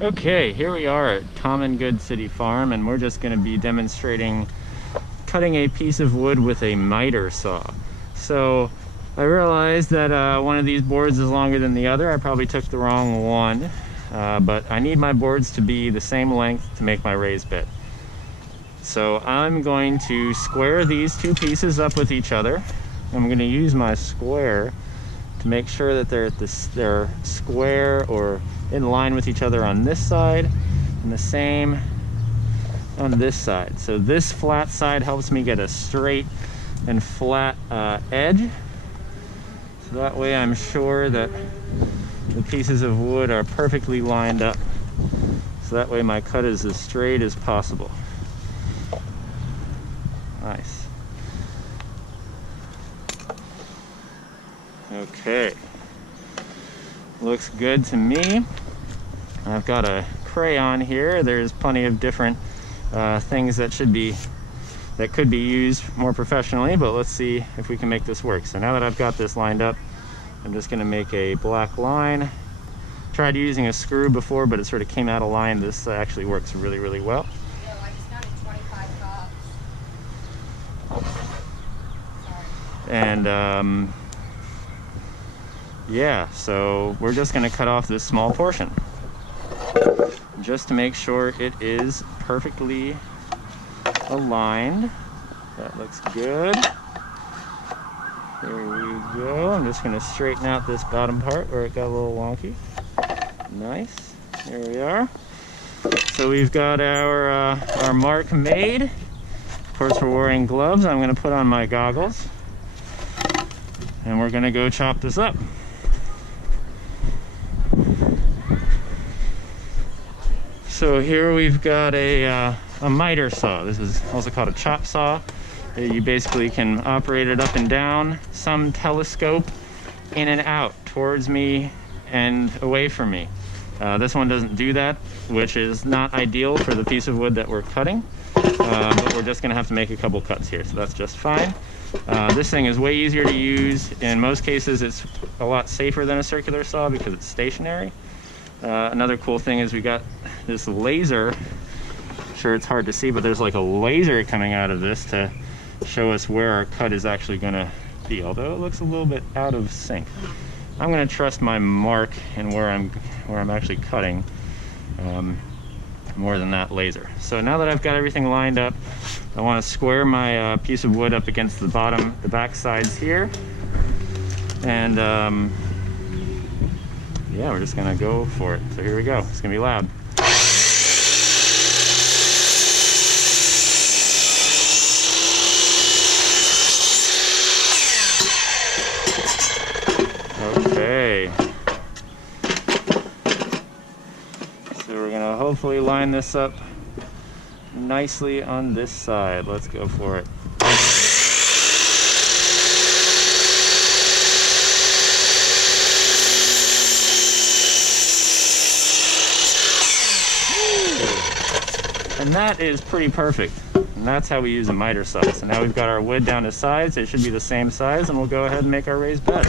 Okay, here we are at Tom and Good City Farm, and we're just going to be demonstrating cutting a piece of wood with a miter saw. So I realized that one of these boards is longer than the other. I probably took the wrong one, but I need my boards to be the same length to make my raised bed. So I'm going to square these two pieces up with each other. I'm going to use my square to make sure that they're square or in line with each other on this side and the same on this side. So this flat side helps me get a straight and flat edge. So that way I'm sure that the pieces of wood are perfectly lined up. So that way my cut is as straight as possible. Nice. Okay. Looks good to me. I've got a crayon here. There's plenty of different things that could be used more professionally, but let's see if we can make this work. So now that I've got this lined up, I'm just going to make a black line. Tried using a screw before, but it sort of came out of line. This actually works really, really well. Yeah, I just counted 25 cups. And yeah, so we're just going to cut off this small portion just to make sure it is perfectly aligned. That looks good. There we go. I'm just going to straighten out this bottom part where it got a little wonky. Nice. There we are. So we've got our mark made. Of course, we're wearing gloves. I'm going to put on my goggles, and we're going to go chop this up. So here we've got a miter saw. This is also called a chop saw. You basically can operate it up and down, some telescope in and out towards me and away from me. This one doesn't do that, which is not ideal for the piece of wood that we're cutting, but we're just going to have to make a couple cuts here, so that's just fine. This thing is way easier to use. In most cases, it's a lot safer than a circular saw because it's stationary. Another cool thing is we got this laser. Sure, it's hard to see, but there's like a laser coming out of this to show us where our cut is actually going to be, although it looks a little bit out of sync. I'm going to trust my mark and where I'm actually cutting more than that laser. So now that I've got everything lined up, I want to square my piece of wood up against the back sides here, and yeah, we're just gonna go for it. So here we go. It's gonna be loud. Okay. So we're gonna hopefully line this up nicely on this side. Let's go for it. And that is pretty perfect. And that's how we use a miter saw. So now we've got our wood down to size. It should be the same size, and we'll go ahead and make our raised bed.